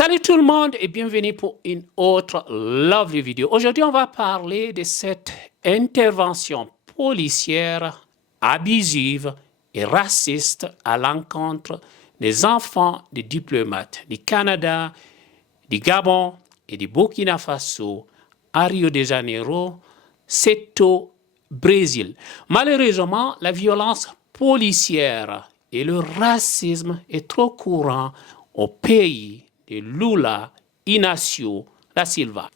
Salut tout le monde et bienvenue pour une autre lovely vidéo. Aujourd'hui, on va parler de cette intervention policière abusive et raciste à l'encontre des enfants des diplomates du Canada, du Gabon et du Burkina Faso à Rio de Janeiro, c'est au Brésil. Malheureusement, la violence policière et le racisme est trop courant au pays de Lula Inácio da Silva.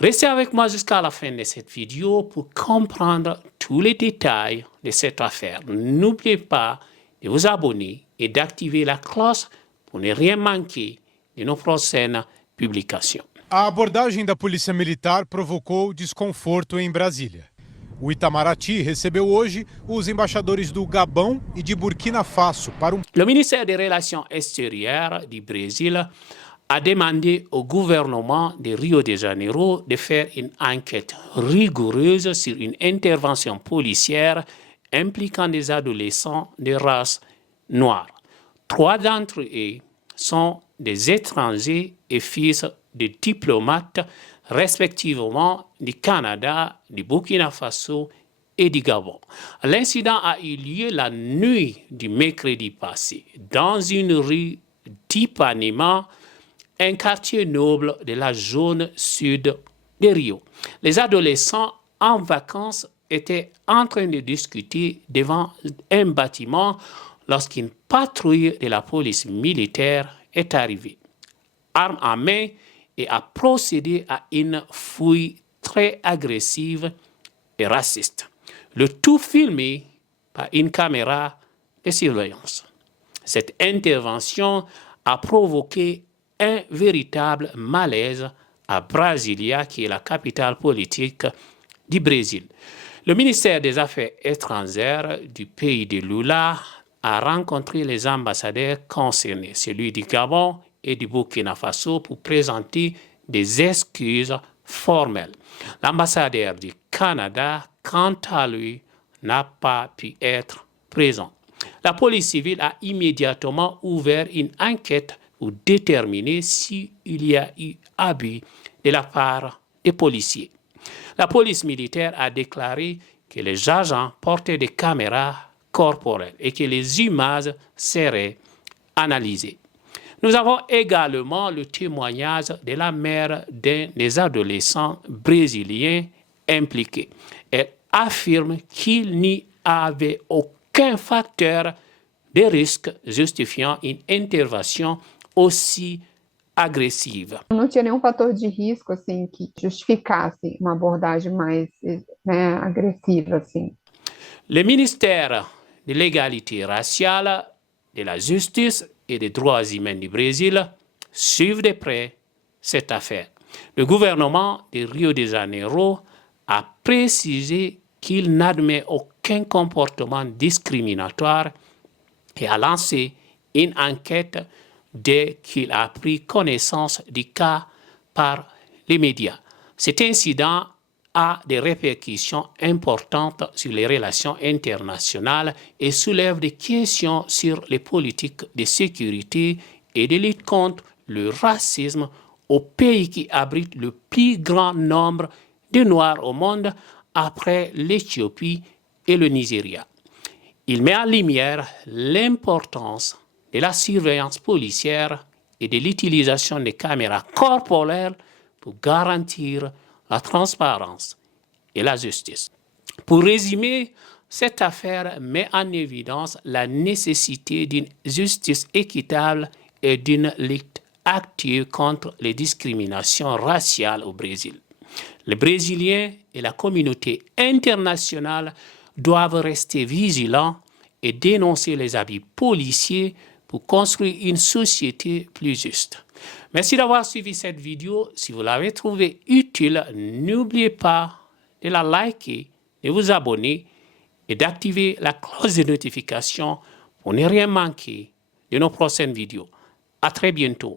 Restez avec moi jusqu'à la fin de cette vidéo pour comprendre tous les détails de cette affaire. N'oubliez pas de vous abonner et d'activer la cloche pour ne rien manquer de nos prochaines publications. A abordagem da Polícia Militar provocou desconforto em Brasília. O Itamaraty recebeu hoje os embaixadores do Gabão e de Burkina Faso para Le ministère des Relations extérieures du Brésil a demandé au gouvernement de Rio de Janeiro de faire une enquête rigoureuse sur une intervention policière impliquant des adolescents de race noire. 3 d'entre eux sont des étrangers et fils de diplomates, respectivement du Canada, du Burkina Faso et du Gabon. L'incident a eu lieu la nuit du mercredi passé dans une rue d'Ipanema, un quartier noble de la zone sud de Rio. Les adolescents en vacances étaient en train de discuter devant un bâtiment lorsqu'une patrouille de la police militaire est arrivée, arme à main, et a procédé à une fouille très agressive et raciste. Le tout filmé par une caméra de surveillance. Cette intervention a provoqué un véritable malaise à Brasilia, qui est la capitale politique du Brésil. Le ministère des Affaires étrangères du pays de Lula a rencontré les ambassadeurs concernés, celui du Gabon et du Burkina Faso, pour présenter des excuses formelles. L'ambassadeur du Canada, quant à lui, n'a pas pu être présent. La police civile a immédiatement ouvert une enquête pour déterminer s'il y a eu abus de la part des policiers. La police militaire a déclaré que les agents portaient des caméras corporelles et que les images seraient analysées. Nous avons également le témoignage de la mère d'un des adolescents brésiliens impliqués. Elle affirme qu'il n'y avait aucun facteur de risque justifiant une intervention aussi agressiva. Não tinha nenhum fator de risco assim que justificasse uma abordagem mais, agressiva assim. Le ministère de l'égalité raciale, de la justice et des droits humains du Brésil suivent de près cette affaire. Le gouvernement de Rio de Janeiro a précisé qu'il n'admet aucun comportement discriminatoire et a lancé une enquête dès qu'il a pris connaissance du cas par les médias. Cet incident a des répercussions importantes sur les relations internationales et soulève des questions sur les politiques de sécurité et de lutte contre le racisme au pays qui abrite le plus grand nombre de Noirs au monde après l'Éthiopie et le Nigeria. Il met en lumière l'importance de la surveillance policière et de l'utilisation des caméras corporelles pour garantir la transparence et la justice. Pour résumer, cette affaire met en évidence la nécessité d'une justice équitable et d'une lutte active contre les discriminations raciales au Brésil. Les Brésiliens et la communauté internationale doivent rester vigilants et dénoncer les abus policiers pour construire une société plus juste. Merci d'avoir suivi cette vidéo. Si vous l'avez trouvée utile, n'oubliez pas de la liker, de vous abonner et d'activer la cloche de notification pour ne rien manquer de nos prochaines vidéos. À très bientôt.